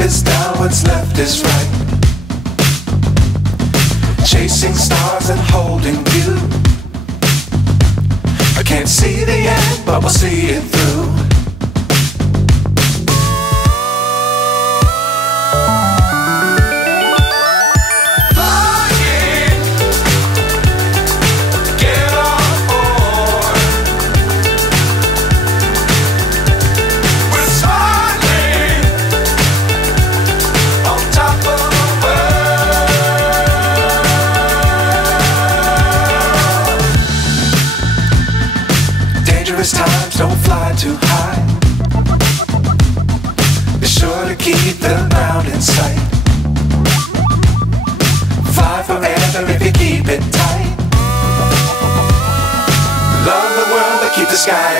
is down, what's left is right. Chasing stars and holding you. I can't see the end, but we'll see it through. Dangerous times, don't fly too high. Be sure to keep the ground in sight. Fly forever if you keep it tight. Love the world, but keep the sky